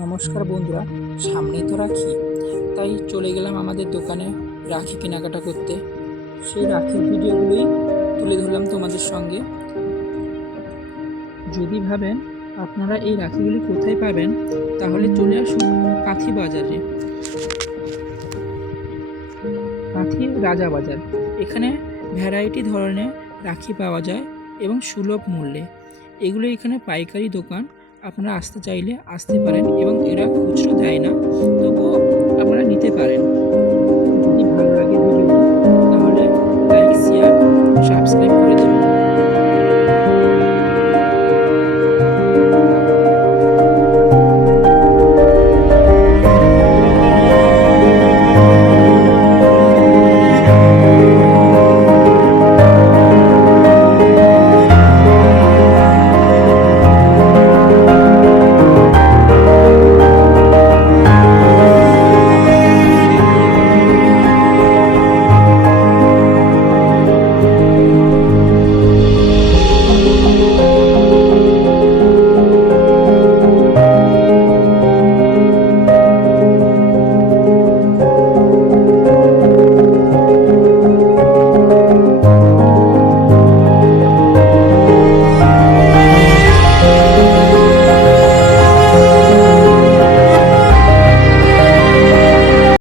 নমস্কার বন্ধুরা, সামনেই তো রাখি, তাই চলে গেলাম আমাদের দোকানে রাখি কেনাকাটা করতে। সেই রাখির ভিডিওগুলোই তুলে ধরলাম তোমাদের সঙ্গে। যদি ভাবেন আপনারা এই রাখিগুলি কোথায় পাবেন, তাহলে চলে আসুন কাঁথি বাজারে, কাঁথি রাজা বাজার। এখানে ভ্যারাইটি ধরনের রাখি পাওয়া যায় এবং সুলভ মূল্যে। এগুলো এখানে পাইকারি দোকান, আপনারা আসতে চাইলে আসতে পারেন এবং এরা খুচরো দেয় না, তবুও আপনারা নিতে পারেন। যদি ভালো লাগে ভিডিওটি, তাহলে লাইক, শেয়ার, সাবস্ক্রাইব